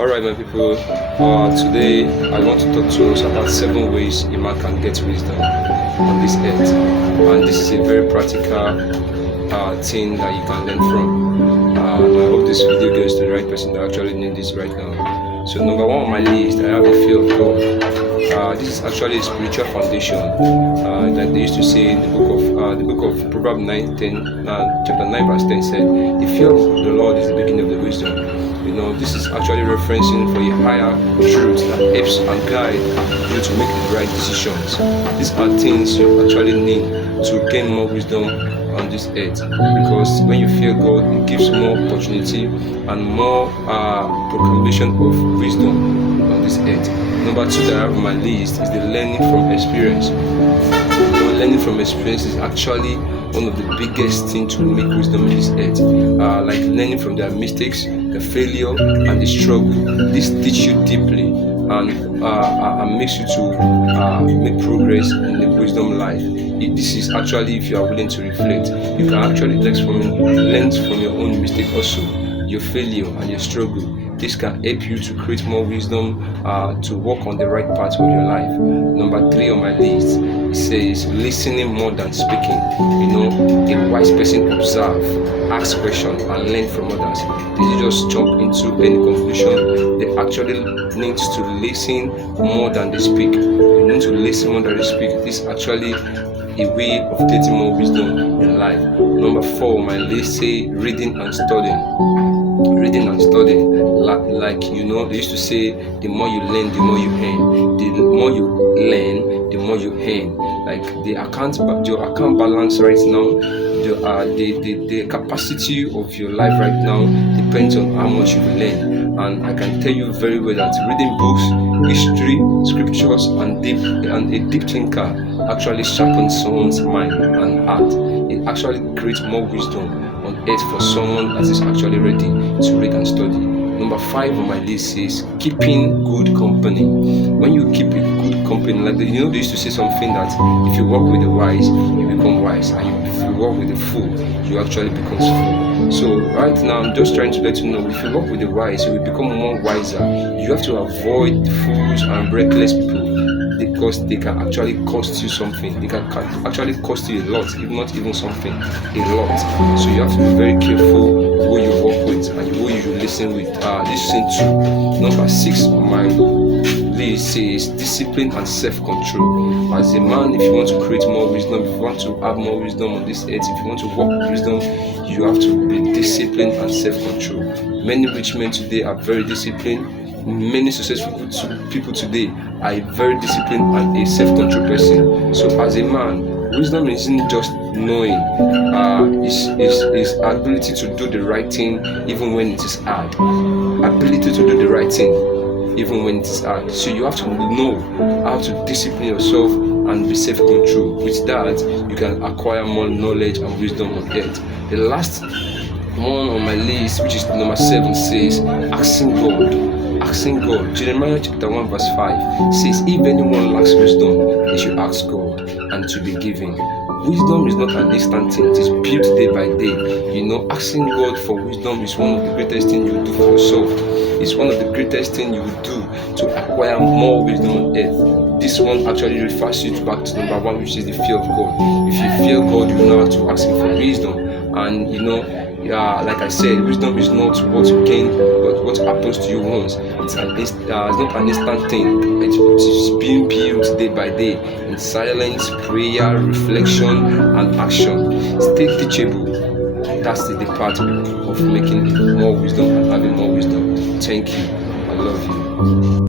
Alright, my people, today I want to talk to us about 7 ways a man can get wisdom on this earth. And this is a very practical thing that you can learn from. I hope this video gets to the right person that actually needs this right now. So, number one on my list, I have a fear of God. This is actually a spiritual foundation. Like they used to say in the book of Proverbs 9:10, chapter 9, verse 10 said, "The fear of the Lord is the beginning of the wisdom." This is actually referencing for a higher truth that helps and guide you to make the right decisions. These are things you actually need to gain more wisdom on this earth, because when you fear God, it gives more opportunity and more proclamation of wisdom on this earth. Number two that I have on my list is the learning from experience. Learning from experience is actually one of the biggest things to make wisdom in this earth. Like learning from their mistakes, the failure, and the struggle. This teaches you deeply and makes you to make progress in the wisdom life. This is actually, if you are willing to reflect, you can actually learn from your own mistake also, your failure and your struggle. This can help you to create more wisdom to walk on the right path of your life. Number three on my list, it says listening more than speaking. A wise person observe, ask questions, and learn from others. They just jump into any conclusion. They actually need to listen more than they speak. They need to listen more than they speak. This is actually a way of getting more wisdom in life. Number four on my list, say reading and studying. Reading and studying, they used to say, the more you learn, the more you earn. The more you learn, the more you earn. Like your account balance right now, the capacity of your life right now depends on how much you learn. And I can tell you very well that reading books, history, scriptures, and a deep thinker actually sharpens someone's mind and heart. It actually creates more wisdom on earth for someone that is actually ready to read and study. Number five on my list is keeping good company. When you keep a good company, like they used to say something that if you walk with the wise, you become wise, and if you walk with the fool, you actually become fool. So right now, I'm just trying to let you know, if you walk with the wise, you will become more wiser. You have to avoid fools and reckless people, because they can actually cost you something. They can actually cost you a lot, if not even something, a lot. So you have to be very careful who you work with and who you listen to. Number six on my list says discipline and self-control. As a man, if you want to create more wisdom, if you want to have more wisdom on this earth, if you want to walk with wisdom, you have to be disciplined and self-control. Many rich men today are very disciplined. Many successful people today are a very disciplined and a self-control person. So as a man, wisdom isn't just knowing, it's ability to do the right thing even when it is hard. Ability to do the right thing even when it is hard. So you have to know how to discipline yourself and be self-control. With that, you can acquire more knowledge and wisdom on earth. The last one on my list, which is number 7, says asking God. Asking God. Jeremiah chapter 1 verse 5 says, if anyone lacks wisdom, they should ask God, and to be given. Wisdom is not an instant thing, it is built day by day. Asking God for wisdom is one of the greatest things you will do for yourself. It's one of the greatest things you will do to acquire more wisdom on earth. This one actually refers you back to number 1, which is the fear of God. If you fear God, you know how to ask Him for wisdom. And like I said, wisdom is not what you gain, but what happens to you once. It's not an instant thing. It's being built day by day in silence, prayer, reflection, and action. Stay teachable. That's the part of making more wisdom and having more wisdom. Thank you. I love you.